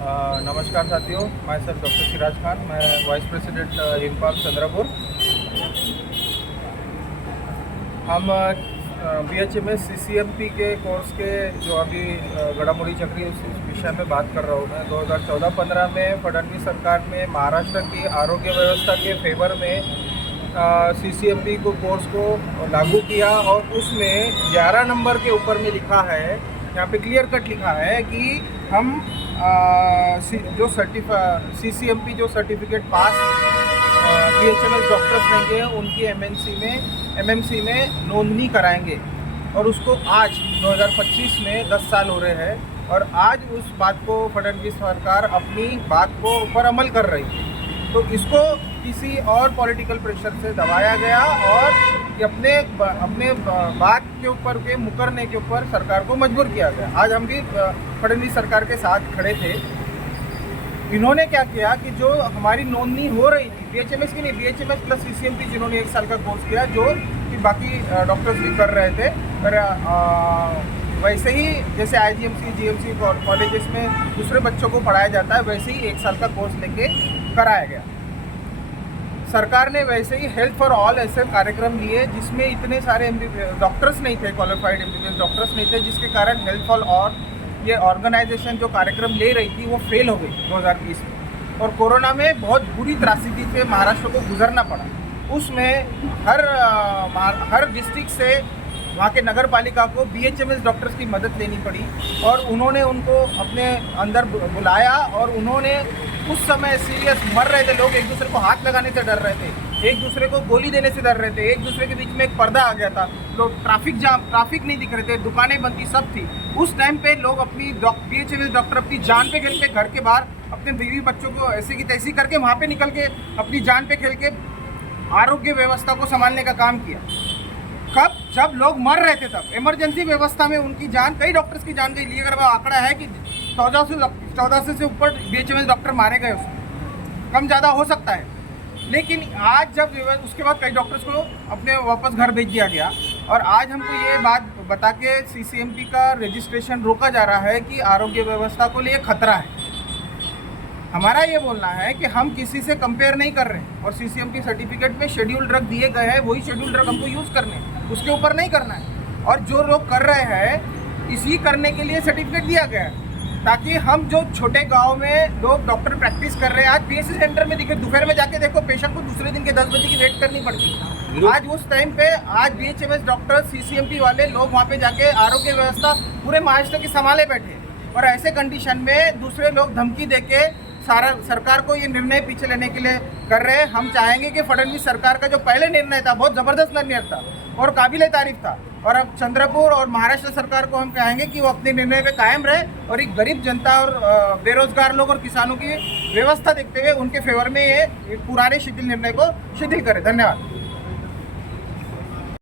नमस्कार साथियों, मैं सर डॉक्टर सिराज खान, मैं वाइस प्रेसिडेंट हिमपाल चंद्रपुर। हम BHMS CCMP के कोर्स के जो अभी गड़ामुड़ी चल रही है उस विषय में बात कर रहा हूँ। मैं 2014-15 में फडणवीस सरकार ने महाराष्ट्र की आरोग्य व्यवस्था के फेवर में CCMP को कोर्स को लागू किया और उसमें 11 नंबर के ऊपर में लिखा है, यहाँ पे क्लियर कट लिखा है कि हम जो CCMP जो सर्टिफिकेट पास BHMS डॉक्टर्स लेंगे उनकी MMC में नोंदनी कराएंगे। और उसको आज 2025 में 10 साल हो रहे हैं और आज उस बात को फडणवीस सरकार अपनी बात को ऊपर अमल कर रही है। तो इसको किसी और पॉलिटिकल प्रेशर से दबाया गया और अपने बात के ऊपर के मुकरने के ऊपर सरकार को मजबूर किया गया। आज हम भी फडणवीस सरकार के साथ खड़े थे। इन्होंने क्या किया कि जो हमारी नोंदनी हो रही थी BHMS की नहीं, BHMS प्लस CCMP जिन्होंने 1 साल का कोर्स किया, जो कि बाकी डॉक्टर्स भी कर रहे थे, पर वैसे ही जैसे IGMC GMC कॉलेजेस में दूसरे बच्चों को पढ़ाया जाता है, वैसे ही 1 साल का कोर्स लेके कराया गया। सरकार ने वैसे ही हेल्थ फॉर ऑल ऐसे कार्यक्रम लिए जिसमें इतने सारे डॉक्टर्स नहीं थे, क्वालिफाइड MBBS डॉक्टर्स नहीं थे, जिसके कारण हेल्थ फॉर ऑल ये ऑर्गेनाइजेशन जो कार्यक्रम ले रही थी वो फेल हो गई 2020 में। और कोरोना में बहुत बुरी त्रासदी से महाराष्ट्र को गुजरना पड़ा। उसमें हर डिस्ट्रिक्ट से वहाँ के नगर पालिका को BHMS डॉक्टर्स की मदद लेनी पड़ी और उन्होंने उनको अपने अंदर बुलाया और उन्होंने उस समय सीरियस मर रहे थे लोग, एक दूसरे को हाथ लगाने से डर रहे थे, एक दूसरे को गोली देने से डर रहे थे, एक दूसरे के बीच में एक पर्दा आ गया था, लोग ट्रैफिक नहीं दिख रहे थे, दुकानें बंद थी, सब थी। उस टाइम पे लोग अपनी BHMS डॉक्टर अपनी जान पे खेल के घर के बाहर अपने बीवी बच्चों को ऐसे की तैसी करके वहाँ पे निकल के अपनी जान पे खेल के आरोग्य व्यवस्था को संभालने का काम किया। कब? जब लोग मर रहे थे, तब इमरजेंसी व्यवस्था में उनकी जान, कई डॉक्टर्स की जान गई। अगर वो आंकड़ा है कि 1400 से ऊपर BHMS डॉक्टर मारे गए, उसमें कम ज़्यादा हो सकता है। लेकिन आज जब उसके बाद कई डॉक्टर्स को अपने वापस घर भेज दिया गया और आज हमको ये बात बता के CCMP का रजिस्ट्रेशन रोका जा रहा है कि आरोग्य व्यवस्था को लिए खतरा है। हमारा ये बोलना है कि हम किसी से कंपेयर नहीं कर रहे हैं और CCMP सर्टिफिकेट में शेड्यूल ड्रग दिए गए हैं, वही शेड्यूल ड्रग हमको यूज़ करने हैं, उसके ऊपर नहीं करना है। और जो लोग कर रहे हैं इसी करने के लिए सर्टिफिकेट दिया गया है, ताकि हम जो छोटे गांव में लोग डॉक्टर प्रैक्टिस कर रहे हैं, आज PSC सेंटर में दिखे, दोपहर में जाके देखो पेशेंट को दूसरे दिन के 10 बजे की वेट करनी पड़ती। आज उस टाइम पे आज BHMS डॉक्टर CCMP वाले लोग वहाँ पे जाके आरोग्य व्यवस्था पूरे महाराष्ट्र की संभाले बैठे और ऐसे कंडीशन में दूसरे लोग धमकी देके सरकार को ये निर्णय पीछे लेने के लिए कर रहे हैं। हम चाहेंगे कि फडणवीस सरकार का जो पहले निर्णय था बहुत ज़बरदस्त निर्णय था और काबिल तारीफ था, और अब चंद्रपुर और महाराष्ट्र सरकार को हम कहेंगे कि वो अपने निर्णय पे कायम रहे और एक गरीब जनता और बेरोजगार लोग और किसानों की व्यवस्था देखते हुए उनके फेवर में ये पुराने शिथिल निर्णय को शिथिल करे। धन्यवाद।